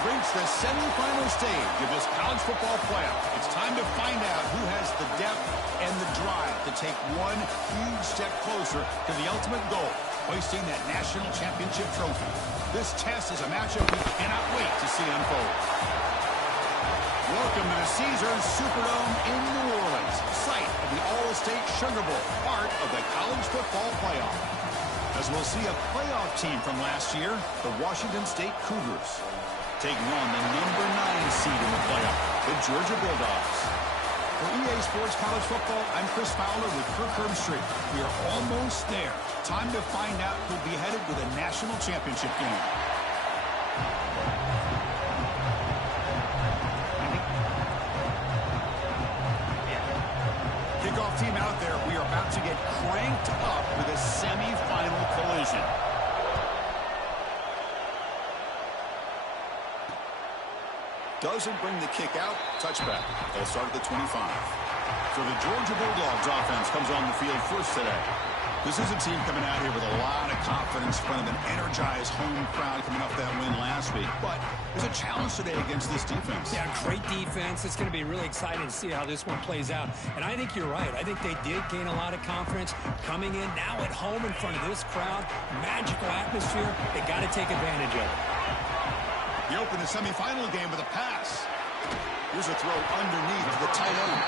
have reached the semifinal stage of this college football playoff. It's time to find out who has the depth and the drive to take one huge step closer to the ultimate goal, hoisting that national championship trophy. This test is a matchup we cannot wait to see unfold. Welcome to the Caesars Superdome in New Orleans, site of the All-State Sugar Bowl, part of the college football playoff. As we'll see a playoff team from last year, the Washington State Cougars, taking on the number 9 seed in the playoff, the Georgia Bulldogs. For EA Sports College Football, I'm Chris Fowler with Kirk Herbstreit. We are almost there. Time to find out who'll be headed to the national championship game. Kickoff team out there. We are about to get cranked up with a semifinal collision. Doesn't bring the kick out. Touchback. They'll start at the 25. So the Georgia Bulldogs offense comes on the field first today. This is a team coming out here with a lot of confidence in front of an energized home crowd coming off that win last week. But there's a challenge today against this defense. Yeah, great defense. It's going to be really exciting to see how this one plays out. And I think you're right. I think they did gain a lot of confidence coming in now at home in front of this crowd. Magical atmosphere. They got to take advantage of it. He opened the semifinal game with a pass. Here's a throw underneath to the tight end.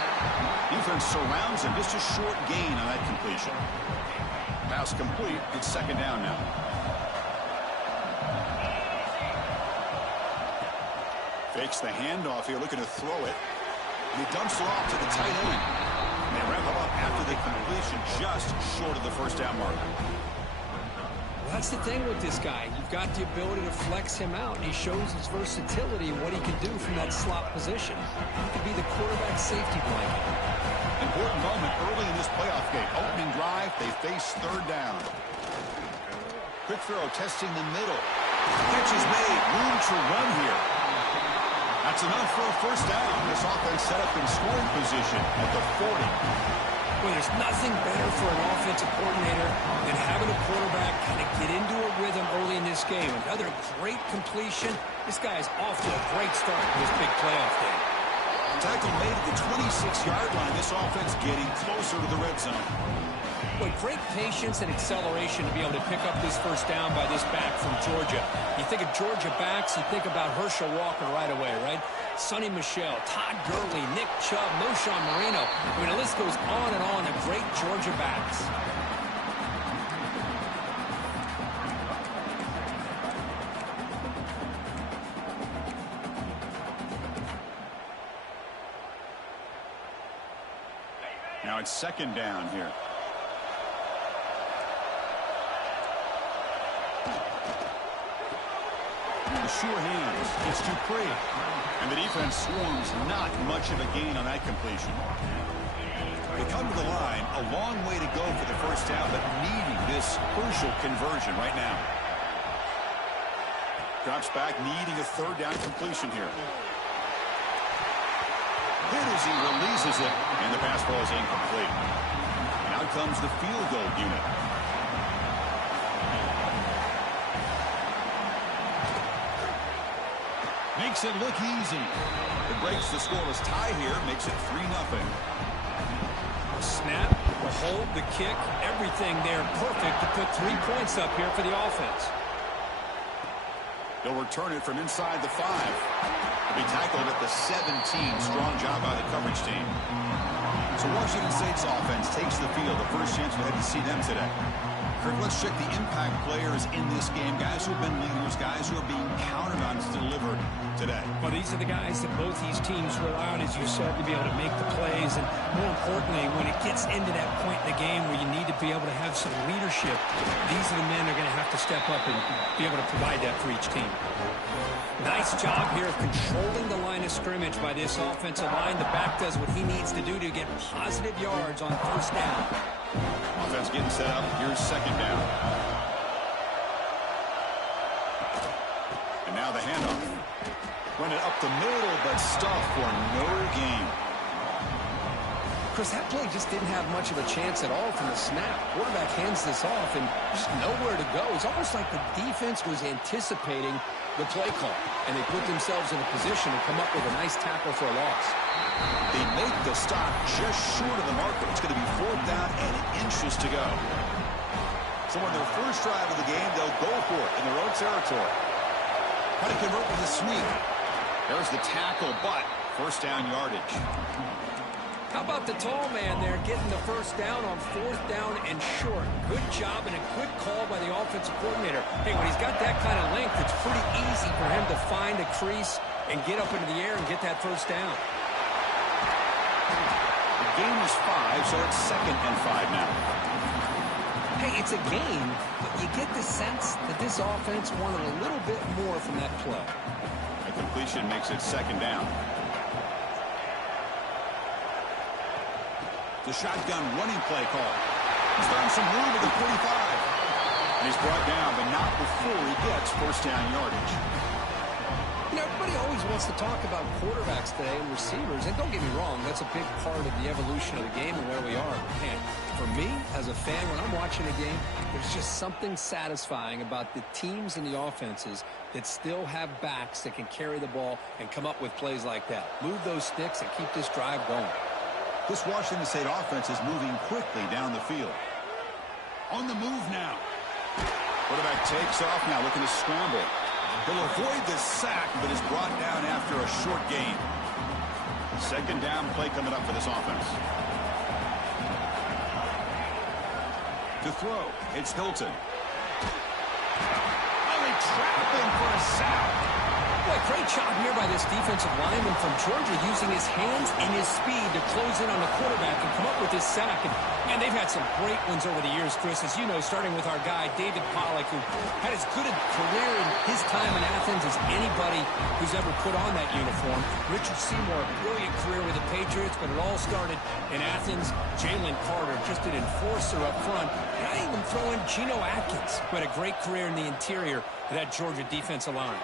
Defense surrounds him. Just a short gain on that completion. Pass complete. It's second down now. Fakes the handoff here, looking to throw it. He dumps it off to the tight end. And they wrap him up after the completion, just short of the first down marker. That's the thing with this guy. You've got the ability to flex him out. He shows his versatility and what he can do from that slot position. He could be the quarterback safety blanket. Important moment early in this playoff game. Opening drive, they face third down. Quick throw, testing the middle. Catch is made. Room to run here. That's enough for a first down. This offense set up in scoring position at the 40. Well, there's nothing better for an offensive coordinator than having a quarterback kind of get into a rhythm early in this game. Another great completion. This guy is off to a great start in this big playoff game. Tackle made at the 26-yard line. This offense getting closer to the red zone. Boy, great patience and acceleration to be able to pick up this first down by this back from Georgia. You think of Georgia backs, you think about Herschel Walker right away, right? Sonny Michel, Todd Gurley, Nick Chubb, Moshawn Marino. I mean, the list goes on and on of great Georgia backs. Now it's second down here. The sure hands. It's Dupree. And the defense swarms not much of a gain on that completion. They come to the line. A long way to go for the first down, but needing this crucial conversion right now. Drops back, needing a third down completion here. Hit as he releases it, and the pass ball is incomplete. And out comes the field goal unit. Makes it look easy. It breaks the scoreless tie here, makes it 3-0. Snap, the hold, the kick, everything there perfect to put 3 points up here for the offense. They'll return it from inside the 5. They'll be tackled at the 17. Strong job by the coverage team. So Washington State's offense takes the field. The first chance we had to see them today. Kirk, let's check the impact players in this game. Guys who have been leaders, guys who are being counted on to deliver today. Well, these are the guys that both these teams rely on, as you said, to be able to make the plays. And more importantly, when it gets into that point in the game where you need to be able to have some leadership, these are the men that are going to have to step up and be able to provide that for each team. Nice job here of controlling the line of scrimmage by this offensive line. The back does what he needs to do to get positive yards on first down. Offense getting set up. Here's second down. And now the handoff. Went it up the middle, but stuffed for no gain. Chris, that play just didn't have much of a chance at all from the snap. Quarterback hands this off and just nowhere to go. It's almost like the defense was anticipating the play call, and they put themselves in a position to come up with a nice tackle for a loss. They make the stop just short of the marker. It's going to be 4th down and inches to go. So on their first drive of the game, they'll go for it in their own territory. Try to convert with a sweep. There's the tackle, but first down yardage. How about the tall man there getting the first down on 4th down and short? Good job and a good call by the offensive coordinator. Hey, when he's got that kind of length, it's pretty easy for him to find a crease and get up into the air and get that first down. The game is 5, so it's 2nd and 5 now. Hey, it's a game, but you get the sense that this offense wanted a little bit more from that play. A completion makes it 2nd down. The shotgun running play call. He's found some room at the 45. And he's brought down, but not before he gets first down yardage. You know, everybody always wants to talk about quarterbacks today and receivers, and don't get me wrong, that's a big part of the evolution of the game and where we are. Man, for me, as a fan, when I'm watching a game, there's just something satisfying about the teams and the offenses that still have backs that can carry the ball and come up with plays like that. Move those sticks and keep this drive going. This Washington State offense is moving quickly down the field. On the move now. Quarterback takes off now, looking to scramble. He'll avoid the sack, but is brought down after a short gain. 2nd down play coming up for this offense. To throw, it's Hilton. Oh, they trap him for a sack. Boy, great job here by this defensive lineman from Georgia using his hands and his speed to close in on the quarterback and come up with this sack. And they've had some great ones over the years, Chris, as you know, starting with our guy, David Pollack, who had as good a career in his time in Athens as anybody who's ever put on that uniform. Richard Seymour, brilliant career with the Patriots, but it all started in Athens. Jalen Carter, just an enforcer up front. And I even throw in Geno Atkins, who had a great career in the interior of that Georgia defensive line.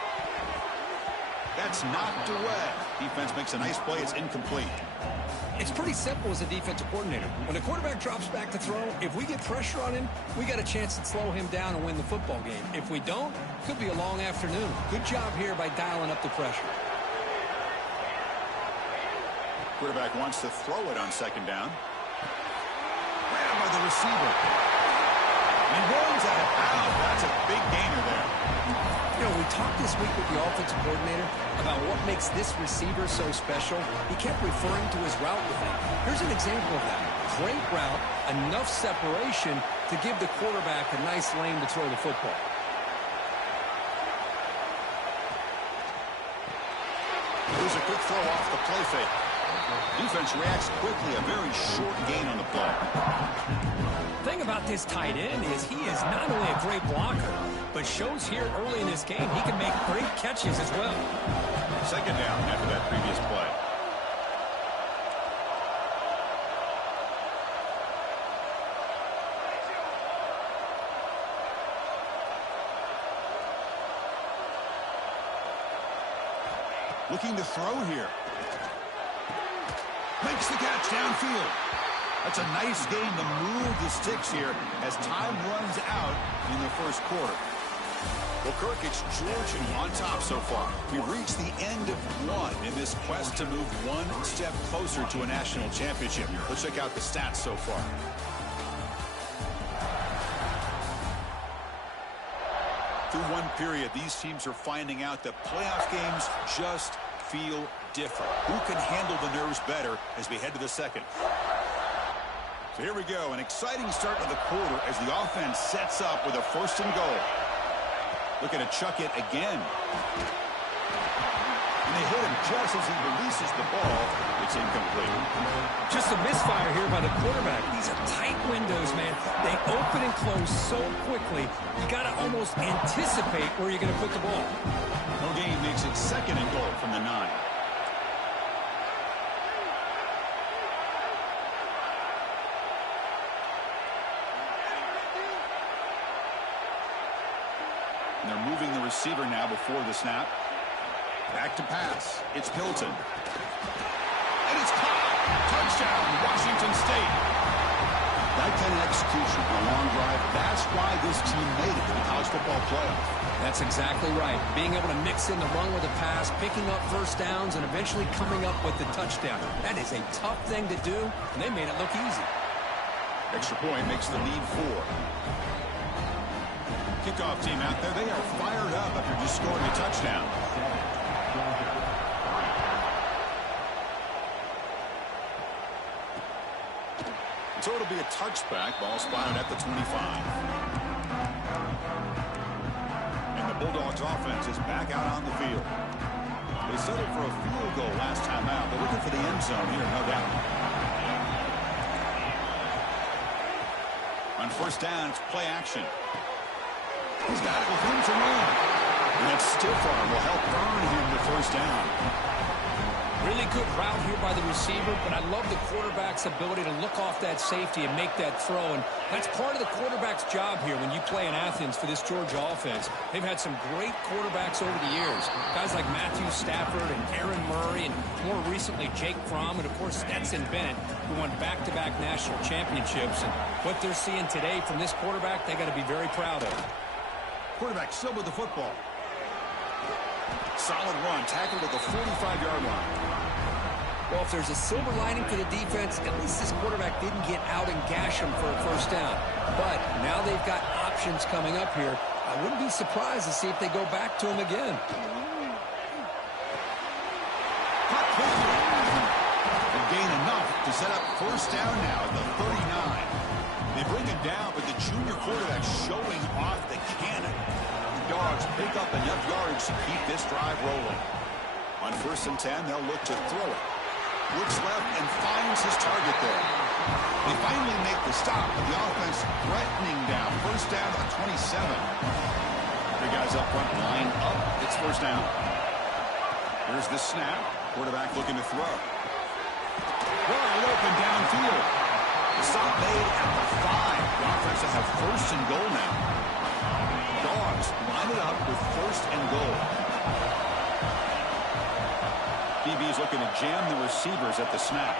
That's knocked away. Defense makes a nice play. It's incomplete. It's pretty simple as a defensive coordinator. When the quarterback drops back to throw, if we get pressure on him, we got a chance to slow him down and win the football game. If we don't, it could be a long afternoon. Good job here by dialing up the pressure. Quarterback wants to throw it on 2nd down. Grabbed by the receiver. And he runs out of bounds. That's a big gainer there. You know, we talked this week with the offensive coordinator about what makes this receiver so special. He kept referring to his route with him. Here's an example of that. Great route, enough separation to give the quarterback a nice lane to throw the football. Here's a quick throw off the play fake. Defense reacts quickly, a very short gain on the play. The thing about this tight end is he is not only a great blocker, but shows here early in this game he can make great catches as well. 2nd down after that previous play. Looking to throw here. Makes the catch downfield. That's a nice game to move the sticks here as time runs out in the first quarter. Well, Kirk, it's Georgia on top so far. We've reached the end of one in this quest to move one step closer to a national championship. Let's check out the stats so far. Through one period, these teams are finding out that playoff games just feel different. Who can handle the nerves better as we head to the second? So here we go, an exciting start to the quarter as the offense sets up with a 1st and goal. Looking to chuck it again. And they hit him just as he releases the ball. It's incomplete. Just a misfire here by the quarterback. These are tight windows, man. They open and close so quickly, you got to almost anticipate where you're going to put the ball. No gain makes it 2nd and goal from the 9. And they're moving the receiver now before the snap. Back to pass. It's Hilton. And it's caught. Touchdown, Washington State. That kind of execution on a long drive, that's why this team made it to the college football playoff. That's exactly right. Being able to mix in the run with a pass, picking up first downs, and eventually coming up with the touchdown. That is a tough thing to do, and they made it look easy. Extra point makes the lead 4. Kickoff team out there, they are fired up after just scoring a touchdown. So it'll be a touchback. Ball spotted at the 25. And the Bulldogs offense is back out on the field. They settled for a field goal last time out. They're looking for the end zone here, no doubt. On first down, it's play action. He's got it with room to run. And that stiff arm will help earn him the first down. Really good route here by the receiver, but I love the quarterback's ability to look off that safety and make that throw. And that's part of the quarterback's job here when you play in Athens for this Georgia offense. They've had some great quarterbacks over the years. Guys like Matthew Stafford and Aaron Murray and more recently Jake Fromm and, of course, Stetson Bennett, who won back-to-back national championships. And what they're seeing today from this quarterback, they got to be very proud of. Quarterback still with the football. Solid run, tackled at the 45-yard line. Well, if there's a silver lining for the defense, at least this quarterback didn't get out and gash him for a first down. But now they've got options coming up here. I wouldn't be surprised to see if they go back to him again. They gain enough to set up first down now at the 39. They bring him down, but the junior quarterback showing off the cannon. The Dogs pick up enough yards to keep this drive rolling. On first and 10, they'll look to throw it. Looks left and finds his target there. They finally make the stop, but the offense threatening down. First down at the 27. The guys up front line up. It's first down. Here's the snap. Quarterback looking to throw. Wide open downfield. The stop made at the 5. The offense will have first and goal now. Dogs line it up with first and goal. DB's looking to jam the receivers at the snap.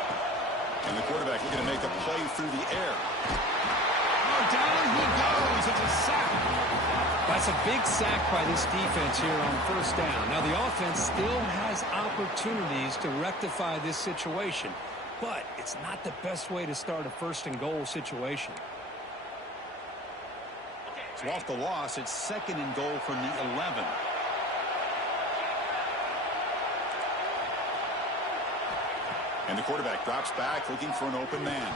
And the quarterback looking to make a play through the air. Oh, down he goes. It's a sack. That's a big sack by this defense here on first down. Now, the offense still has opportunities to rectify this situation, but it's not the best way to start a first and goal situation. So off the loss, it's second and goal from the 11. And the quarterback drops back, looking for an open man.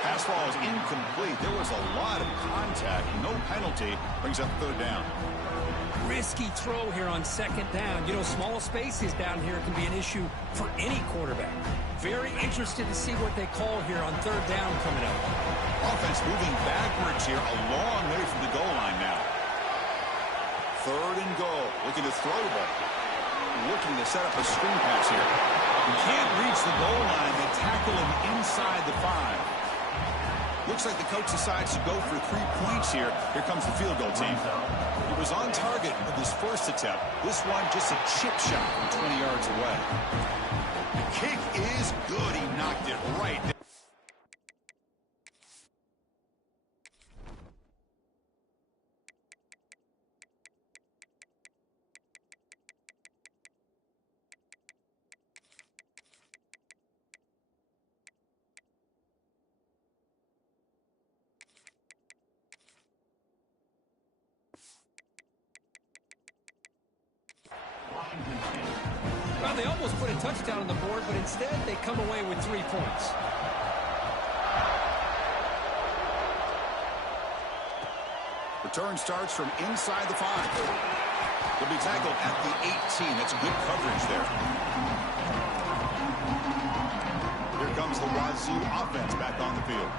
Pass ball is incomplete. There was a lot of contact. No penalty. Brings up third down. Risky throw here on second down. You know, small spaces down here can be an issue for any quarterback. Very interested to see what they call here on third down coming up. Offense moving backwards here, a long way from the goal line now. Third and goal. Looking to throw the ball. Looking to set up a screen pass here. He can't reach the goal line. They tackle him inside the 5. Looks like the coach decides to go for 3 points here. Here comes the field goal team. He was on target with his first attempt. This one just a chip shot from 20 yards away. The kick is good. He knocked it right there. Well, they almost put a touchdown on the board, but instead they come away with 3 points. Return starts from inside the 5. He'll be tackled at the 18. That's good coverage there. Here comes the Wazzu offense back on the field.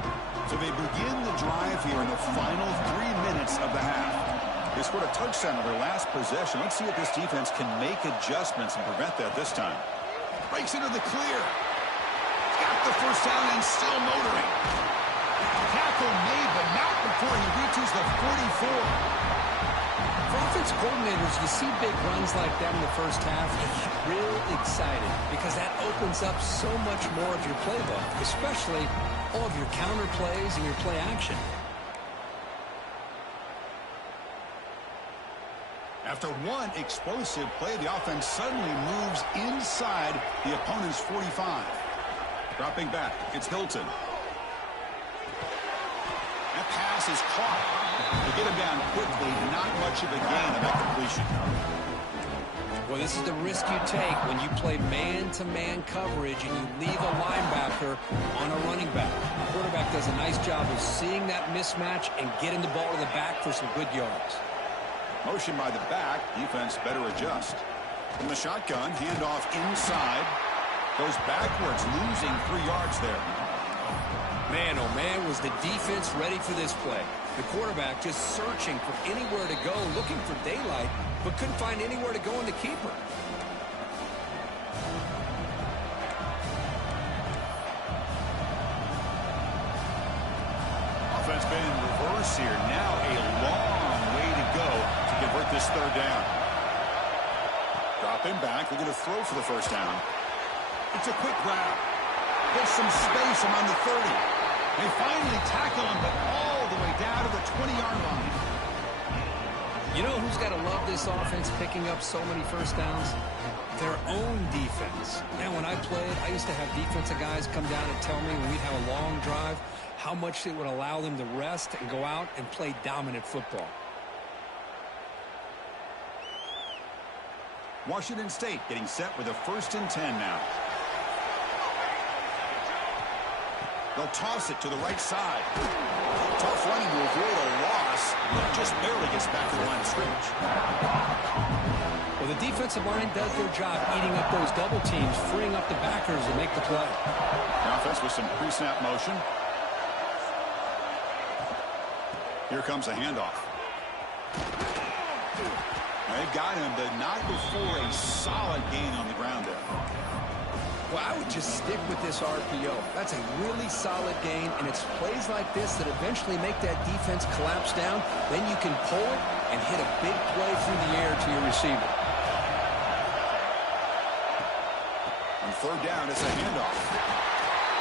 So they begin the drive here in the final 3 minutes of the half. They scored a touchdown on their last possession. Let's see if this defense can make adjustments and prevent that this time. Breaks into the clear. Got the first down and still motoring. Tackle made, but not before he reaches the 44. For offense coordinators, you see big runs like that in the first half, and you're real excited because that opens up so much more of your playbook, especially all of your counter plays and your play action. After one explosive play, the offense suddenly moves inside the opponent's 45. Dropping back, it's Hilton. That pass is caught. To get him down quickly, not much of a gain on that completion. Well, this is the risk you take when you play man-to-man coverage and you leave a linebacker on a running back. The quarterback does a nice job of seeing that mismatch and getting the ball to the back for some good yards. Motion by the back. Defense better adjust. From the shotgun, handoff inside. Goes backwards, losing 3 yards there. Man, oh man, was the defense ready for this play. The quarterback just searching for anywhere to go, looking for daylight, but couldn't find anywhere to go in the keeper. Offense been in reverse here. Now a long way to go to convert this third down. Dropping back. They're going to throw for the first down. It's a quick grab. Gets some space around the 30. They finally tackle him, but all the way down to the 20-yard line. You know who's got to love this offense picking up so many first downs? Their own defense. Man, when I played, I used to have defensive guys come down and tell me when we'd have a long drive how much it would allow them to rest and go out and play dominant football. Washington State getting set with a 1st and 10 now. They'll toss it to the right side. Tough running to avoid a loss. Just barely gets back to the line of scrimmage. Well, the defensive line does their job eating up those double teams, freeing up the backers to make the play. The offense with some pre-snap motion. Here comes a handoff. They've got him, but not before a solid gain on the ground there. Well, I would just stick with this RPO. That's a really solid gain, and it's plays like this that eventually make that defense collapse down. Then you can pull it and hit a big play through the air to your receiver. On third down, it's a handoff.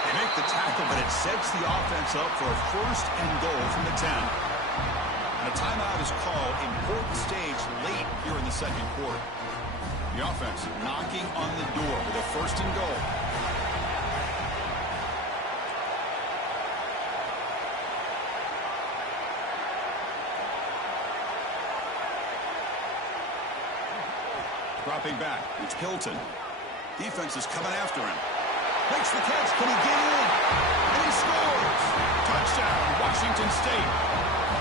They make the tackle, but it sets the offense up for a 1st and goal from the 10. And a timeout is called. Important stage late here in the second quarter. The offense knocking on the door with a 1st and goal. Dropping back, it's Hilton. Defense is coming after him. Makes the catch. Can he get in? And he scores! Touchdown, Washington State.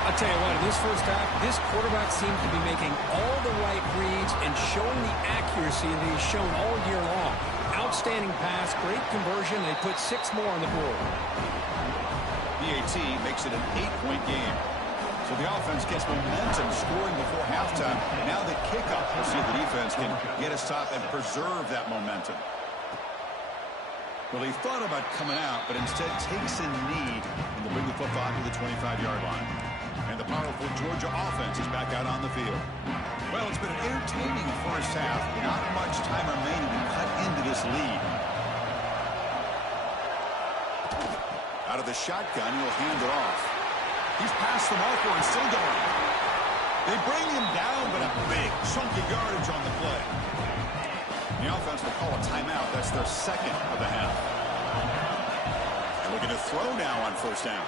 I'll tell you what, in this first half, this quarterback seems to be making all the right reads and showing the accuracy that he's shown all year long. Outstanding pass, great conversion. They put 6 more on the board. BAT makes it an 8-point game. So the offense gets momentum scoring before halftime. Now the kickoff. We'll see if the defense can get a stop and preserve that momentum. Well, he thought about coming out, but instead takes a knee and they'll bring the football to the 25-yard line. And the powerful Georgia offense is back out on the field. Well, it's been an entertaining first half. Not much time remaining to cut into this lead. Out of the shotgun, he'll hand it off. He's passed the marker and still going. They bring him down, but a big chunk of yardage on the play. The offense will call a timeout. That's their 2nd of the half. And we're going to throw now on 1st down.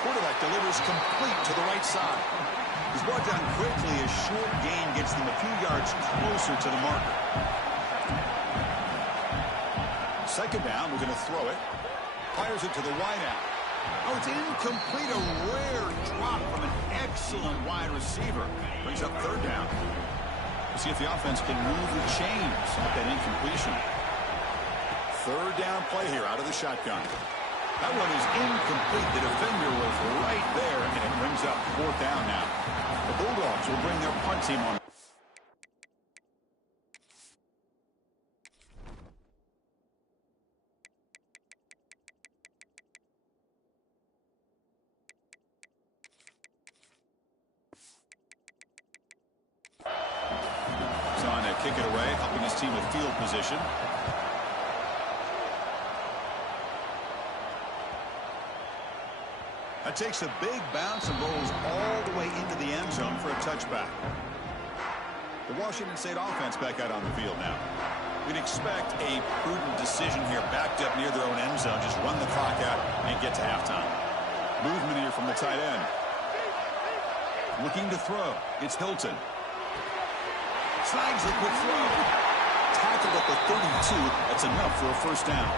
Quarterback delivers complete to the right side. He's brought down quickly. A short gain gets them a few yards closer to the marker. 2nd down, we're going to throw it. Fires it to the wide out. Oh, it's incomplete. A rare drop from an excellent wide receiver. Brings up 3rd down. We'll see if the offense can move the chains with that incompletion. 3rd down play here out of the shotgun. That one is incomplete. The defender was right there, and it brings up 4th down now. The Bulldogs will bring their punt team on. his team with field position. That takes a big bounce and rolls all the way into the end zone for a touchback. The Washington State offense back out on the field now. We'd expect a prudent decision here, backed up near their own end zone. Just run the clock out and get to halftime. Movement here from the tight end. Looking to throw. It's Hilton. Snags the quick throw. Tackled at the 32. That's enough for a first down.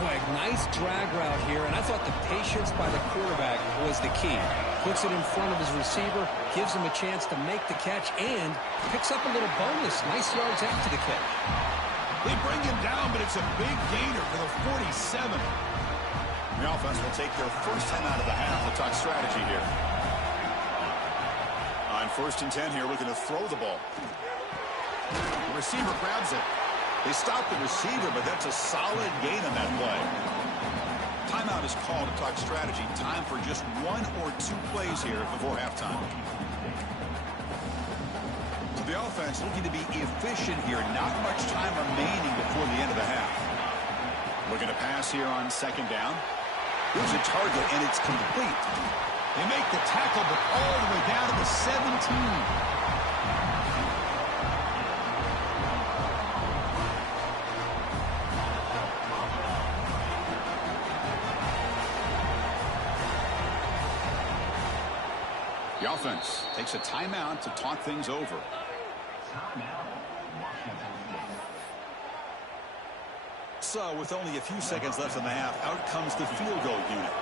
Boy, nice drag route here, and I thought the patience by the quarterback was the key. Puts it in front of his receiver, gives him a chance to make the catch, and picks up a little bonus. Nice yards after the catch. They bring him down, but it's a big gainer for the 47. The offense will take their first time out of the half. We'll talk strategy here. On 1st and 10 here, looking to throw the ball. The receiver grabs it. They stop the receiver, but that's a solid gain on that play. Timeout is called to talk strategy. Time for just 1 or 2 plays here before halftime. So the offense looking to be efficient here. Not much time remaining before the end of the half. Looking to pass here on 2nd down. Here's a target, and it's complete. They make the tackle, but all the way down to the 17. The offense takes a timeout to talk things over. So, with only a few seconds left in the half, out comes the field goal unit.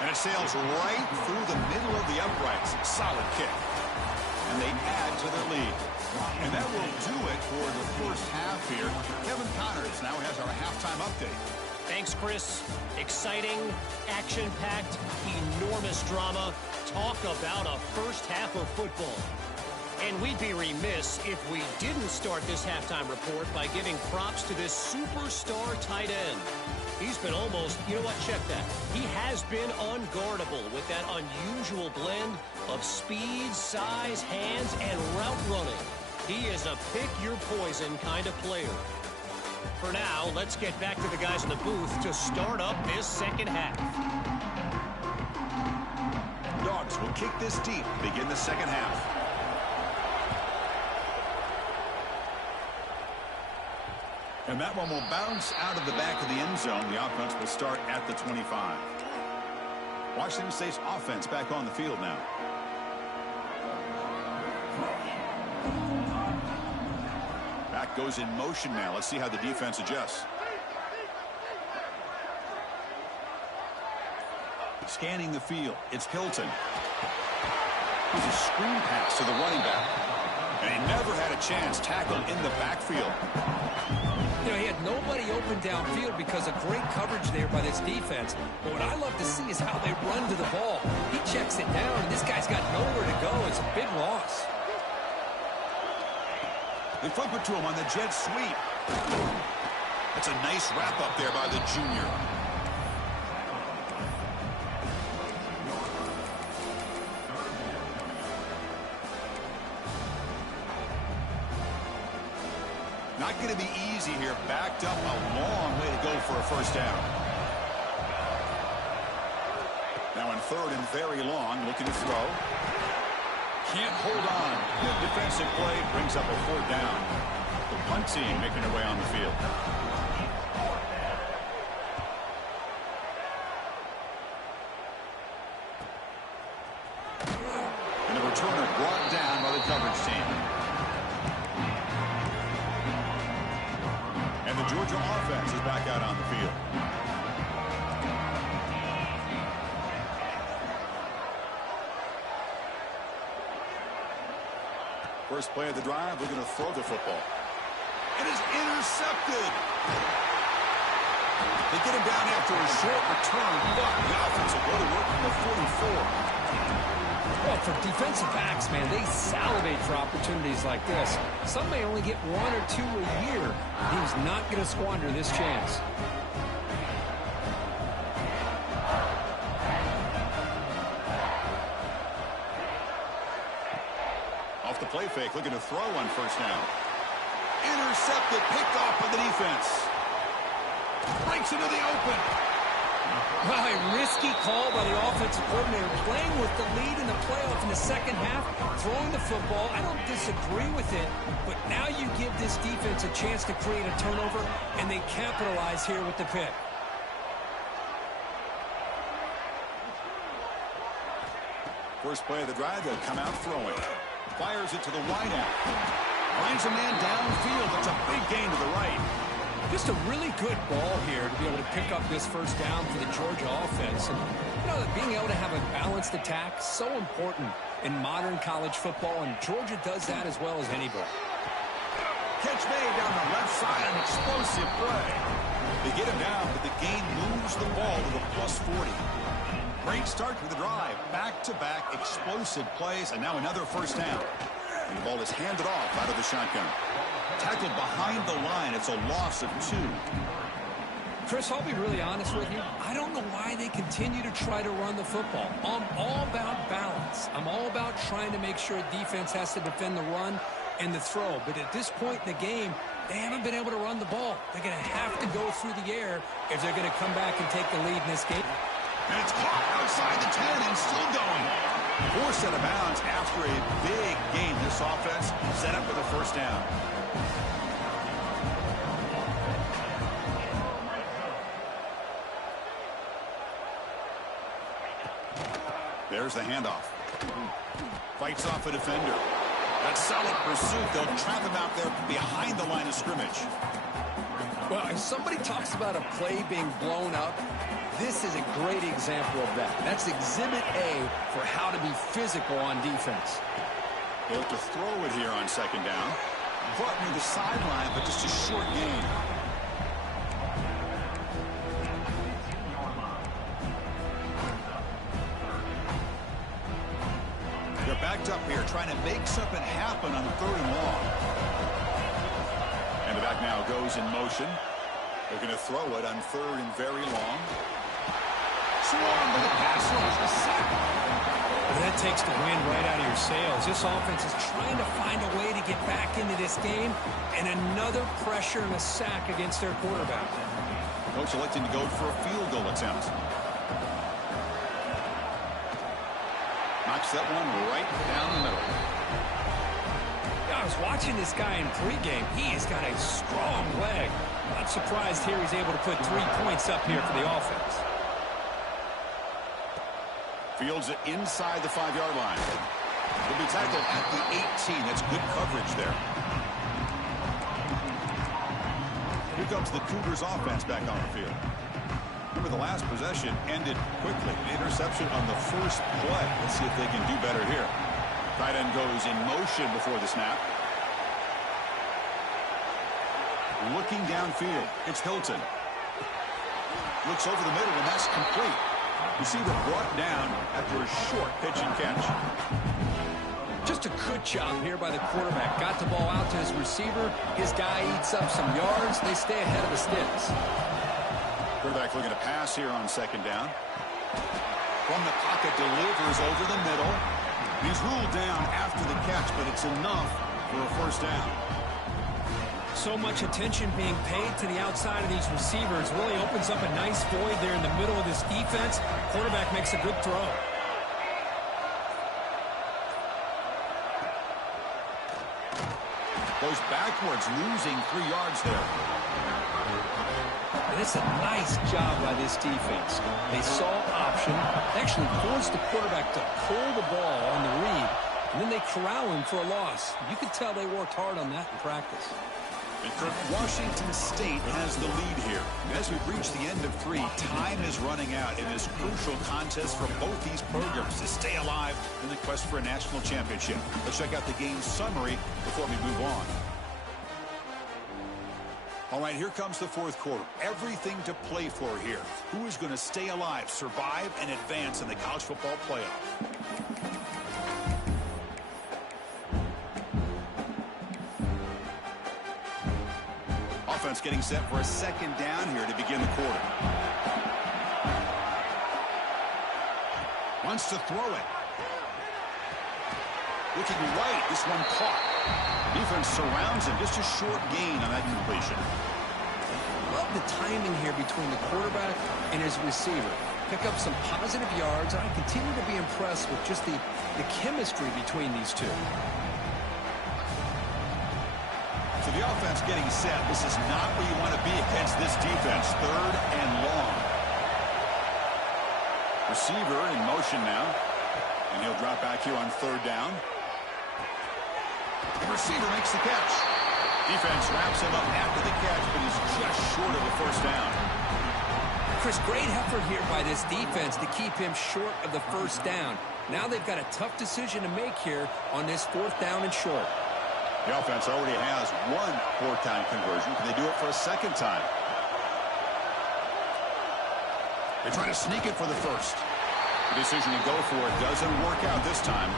And it sails right through the middle of the uprights. Solid kick. And they add to their lead. And that will do it for the first half here. Kevin Connors now has our halftime update. Thanks, Chris. Exciting, action-packed, enormous drama. Talk about a first half of football. And we'd be remiss if we didn't start this halftime report by giving props to this superstar tight end. He's been almost, you know what, check that. He has been unguardable with that unusual blend of speed, size, hands, and route running. He is a pick-your-poison kind of player. For now, let's get back to the guys in the booth to start up this second half. Dogs will kick this deep, begin the second half. And that one will bounce out of the back of the end zone. The offense will start at the 25. Washington State's offense back on the field now. Back goes in motion now. Let's see how the defense adjusts. Scanning the field. It's Hilton. Here's a screen pass to the running back. And he never had a chance tackled in the backfield. You know, he had nobody open downfield because of great coverage there by this defense. But what I love to see is how they run to the ball. He checks it down, and this guy's got nowhere to go. It's a big loss. They flip it to him on the jet sweep. That's a nice wrap up there by the junior. Not going to be easy here. Backed up a long way to go for a first down. Now in 3rd and very long, looking to throw. Can't hold on. Good defensive play brings up a 4th down. The punt team making their way on the field. And the returner brought down by the coverage team. And the Georgia offense is back out on the field. First play of the drive, we're going to throw the football. It is intercepted. They get him down after a short return, but the offense will go to work from the 44. Well, for defensive backs, man, they salivate for opportunities like this. Some may only get 1 or 2 a year. He's not going to squander this chance. play fake, looking to throw on first down. Intercepted, picked off by the defense. Breaks into the open. Well, a risky call by the offensive coordinator, playing with the lead in the playoff in the second half, throwing the football. I don't disagree with it, but now you give this defense a chance to create a turnover, and they capitalize here with the pick. First play of the drive, they'll come out throwing. Fires it to the wideout. Finds a man downfield. That's a big gain to the right. Just a really good ball here to be able to pick up this first down for the Georgia offense. And, you know, being able to have a balanced attack, so important in modern college football, and Georgia does that as well as anybody. Catch made down the left side, an explosive play. They get him down, but the gain moves the ball to the +40. Great start to the drive. Back-to-back explosive plays, and now another first down. And the ball is handed off out of the shotgun. Tackled behind the line. It's a loss of 2. Chris, I'll be really honest with you. I don't know why they continue to try to run the football. I'm all about balance. I'm all about trying to make sure defense has to defend the run and the throw. But at this point in the game, they haven't been able to run the ball. They're going to have to go through the air if they're going to come back and take the lead in this game. And it's caught outside the 10 and still going. Forced out of bounds after a big gain. This offense set up for the first down. There's the handoff. Fights off a defender. That's solid pursuit. They'll trap him out there behind the line of scrimmage. Well, if somebody talks about a play being blown up, this is a great example of that. That's exhibit A for how to be physical on defense. They'll have to throw it here on second down. Brought near the sideline, but just a short gain. They're backed up here, trying to make something happen on 3rd and long. And the back now goes in motion. They're going to throw it on 3rd and very long. Swarmed by the pass rush, a sack. Well, that takes the wind right out of your sails. This offense is trying to find a way to get back into this game, and another pressure and a sack against their quarterback. Coach electing to go for a field goal attempt. Knocks that one right down the middle. Yeah, I was watching this guy in pregame. He has got a strong leg. Not surprised here he's able to put 3 points up here for the offense. Fields it inside the 5-yard line. He'll be tackled at the 18. That's good coverage there. Here comes the Cougars offense back on the field. Remember, the last possession ended quickly. Interception on the first play. Let's see if they can do better here. Tight end goes in motion before the snap. Looking downfield. It's Hilton. Looks over the middle, and that's complete. Receiver brought down after a short pitch and catch. Just a good job here by the quarterback. Got the ball out to his receiver. His guy eats up some yards. They stay ahead of the sticks. Quarterback looking to pass here on second down. From the pocket, delivers over the middle. He's ruled down after the catch, but it's enough for a first down. So much attention being paid to the outside of these receivers. Really opens up a nice void there in the middle of this defense. Quarterback makes a good throw. Goes backwards, losing 3 yards there. And it's a nice job by this defense. They saw option, actually forced the quarterback to pull the ball on the read, and then they corral him for a loss. You could tell they worked hard on that in practice. And Kirk, Washington State has the lead here. As we've reached the end of 3, time is running out in this crucial contest for both these programs to stay alive in the quest for a national championship. Let's check out the game summary before we move on. All right, here comes the 4th quarter. Everything to play for here. Who is going to stay alive, survive, and advance in the college football playoff? Offense getting set for a second down here to begin the quarter. Wants to throw it. Looking right, this one caught. Defense surrounds him, just a short gain on that completion. Love the timing here between the quarterback and his receiver. Pick up some positive yards, and I continue to be impressed with just the chemistry between these two. So the offense getting set. This is not where you want to be against this defense. 3rd and long. Receiver in motion now. And he'll drop back here on 3rd down. The receiver makes the catch. Defense wraps him up after the catch, but he's just short of the 1st down. Chris, great effort here by this defense to keep him short of the 1st down. Now they've got a tough decision to make here on this 4th down and short. The offense already has 1 4th-down conversion. Can they do it for a 2nd time? They try to sneak it for the 1st. The decision to go for it doesn't work out this time.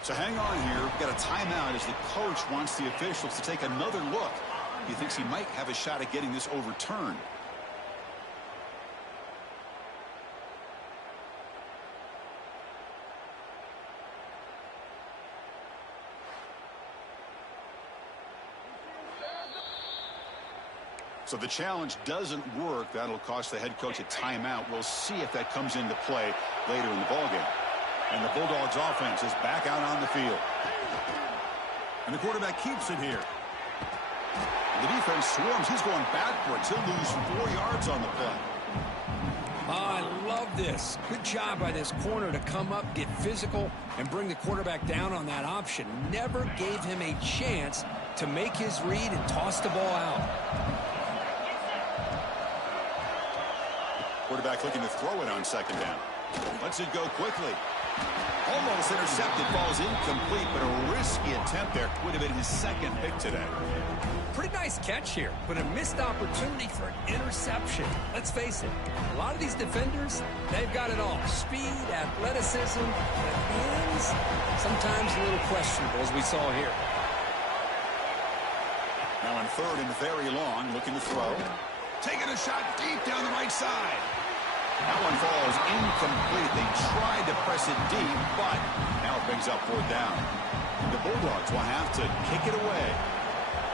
So hang on here. We've got a timeout as the coach wants the officials to take another look. He thinks he might have a shot at getting this overturned. So the challenge doesn't work. That'll cost the head coach a timeout. We'll see if that comes into play later in the ballgame. And the Bulldogs offense is back out on the field. And the quarterback keeps it here. And the defense swarms. He's going backwards. He'll lose 4 yards on the play. I love this. Good job by this corner to come up, get physical, and bring the quarterback down on that option. Never gave him a chance to make his read and toss the ball out. Quarterback looking to throw it on 2nd down. Lets it go quickly. Almost intercepted, falls incomplete, but a risky attempt there. Would have been his 2nd pick today. Pretty nice catch here, but a missed opportunity for an interception. Let's face it, a lot of these defenders, they've got it all. Speed, athleticism, but hands, sometimes a little questionable, as we saw here. Now on 3rd and very long, looking to throw. Taking a shot deep down the right side. That one falls incomplete. They tried to press it deep, but now it brings up 4th down. And the Bulldogs will have to kick it away.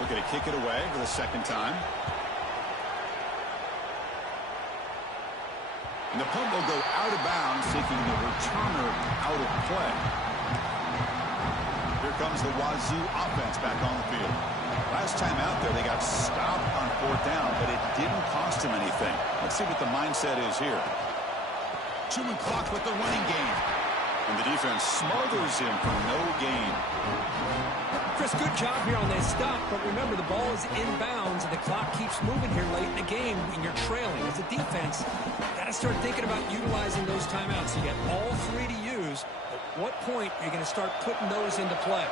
We're going to kick it away for the 2nd time. And the punt will go out of bounds, taking the returner out of play. Here comes the Wazzu offense back on the field. Last time out there, they got stopped on 4th down, but it didn't cost him anything. Let's see what the mindset is here. Chewing clock with the running game. And the defense smothers him for no gain. Chris, good job here on that stop, but remember, the ball is inbounds, and the clock keeps moving here late in the game when you're trailing. As a defense, you've got to start thinking about utilizing those timeouts. You get all 3 to use. At what point are you going to start putting those into play?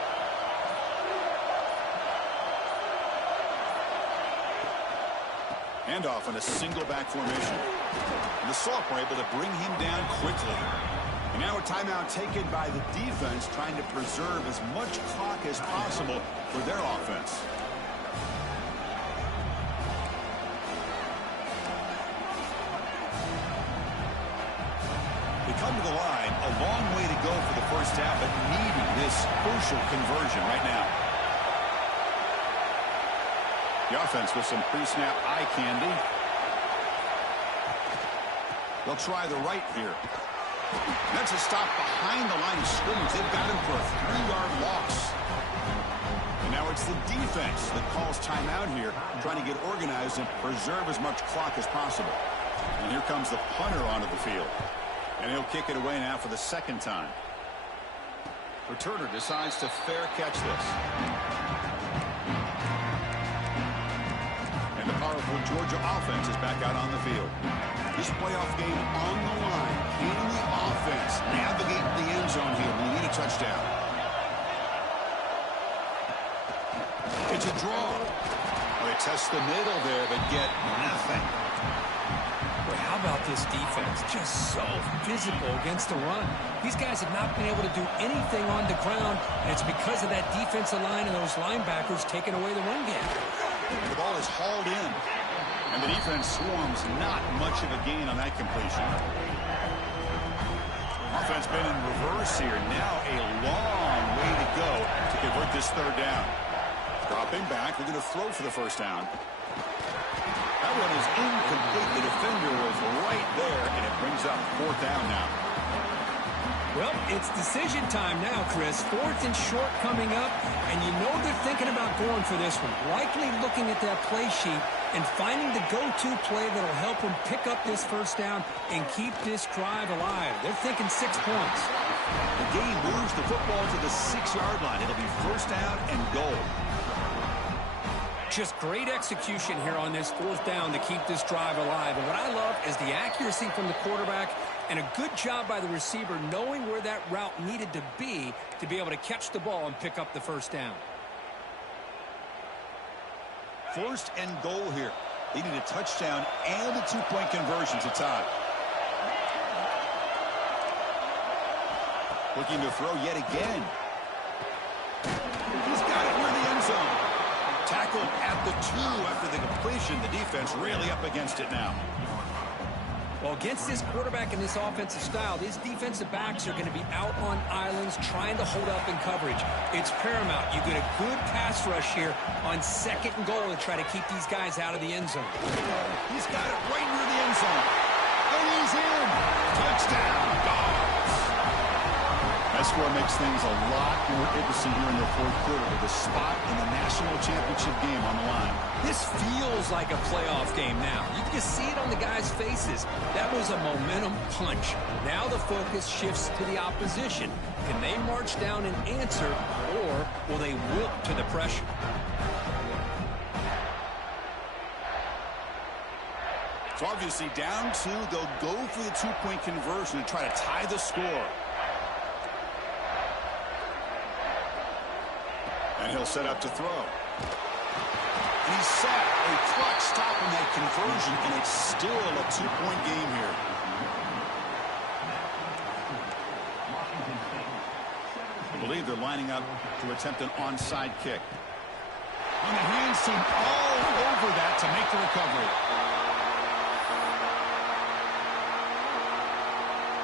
Handoff in a single back formation. And the Salk were able to bring him down quickly. And now a timeout taken by the defense, trying to preserve as much clock as possible for their offense. They come to the line, a long way to go for the 1st down, but needing this crucial conversion right now. The offense with some pre-snap eye candy. They'll try the right here. That's a stop behind the line of scrimmage. They've got him for a 3-yard loss. And now it's the defense that calls timeout here, trying to get organized and preserve as much clock as possible. And here comes the punter onto the field. And he'll kick it away now for the 2nd time. Returner decides to fair catch this. And the powerful Georgia offense is back out on the field. This playoff game on the line. Can the offense navigate the end zone here when you need a touchdown? to draw. Well, they test the middle there, but get nothing. Boy, how about this defense? Just so physical against the run. These guys have not been able to do anything on the ground, and it's because of that defensive line and those linebackers taking away the run game. The ball is hauled in, and the defense swarms not much of a gain on that completion. Offense been in reverse here. Now a long way to go to convert this third down. Dropping back, they're going to throw for the first down. That one is incomplete. The defender was right there, and it brings up fourth down now. Well, it's decision time now, Chris. Fourth and short coming up, and you know they're thinking about going for this one. Likely looking at that play sheet and finding the go-to play that will help them pick up this first down and keep this drive alive. They're thinking 6 points. The game moves the football to the 6-yard line. It'll be first down and goal. Just great execution here on this fourth down to keep this drive alive. And what I love is the accuracy from the quarterback and a good job by the receiver knowing where that route needed to be able to catch the ball and pick up the first down. First and goal here. They need a touchdown and a 2-point conversion to tie. Looking to throw yet again. He's got it near the end zone. Tackled at the 2 after the completion. The defense really up against it now. Well, against this quarterback and this offensive style, these defensive backs are going to be out on islands trying to hold up in coverage. It's paramount. You get a good pass rush here on second and goal to try to keep these guys out of the end zone. He's got it right near the end zone. And he's in. Touchdown, Dogs. That score makes things a lot more interesting here in the fourth quarter with a spot in the national championship game on the line. This feels like a playoff game now. You can just see it on the guys' faces. That was a momentum punch. Now the focus shifts to the opposition. Can they march down and answer, or will they wilt to the pressure? So obviously down 2, they'll go for the 2-point conversion and try to tie the score. And he'll set up to throw. And he's set. A clutch stop on that conversion, and it's still a 2-point game here. I believe they're lining up to attempt an onside kick. And the hands seem all over that to make the recovery.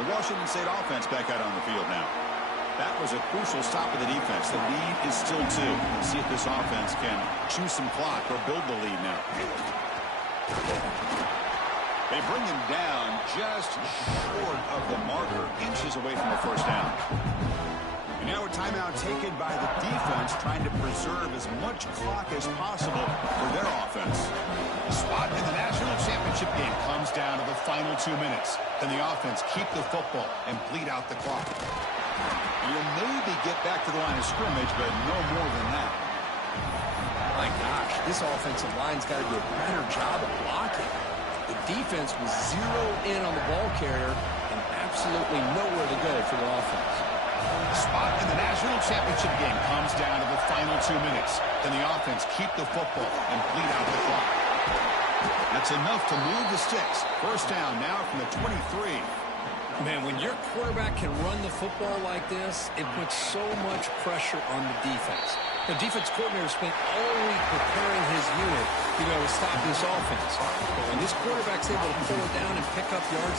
The Washington State offense back out on the field now. That was a crucial stop of the defense. The lead is still 2. Let's see if this offense can chew some clock or build the lead now. They bring him down just short of the marker, inches away from the first down. And now a timeout taken by the defense, trying to preserve as much clock as possible for their offense. The spot in the national championship game comes down to the final 2 minutes. Can the offense keep the football and bleed out the clock? You'll maybe get back to the line of scrimmage, but no more than that. My gosh, this offensive line's got to do a better job of blocking. The defense was zeroed in on the ball carrier and absolutely nowhere to go for the offense. The spot in the national championship game comes down to the final 2 minutes. Can the offense keep the football and bleed out the clock? That's enough to move the sticks. First down now from the 23. Man, when your quarterback can run the football like this, it puts so much pressure on the defense. The defense coordinator spent all week preparing his unit to be able to stop this offense. But when this quarterback's able to pull it down and pick up yards like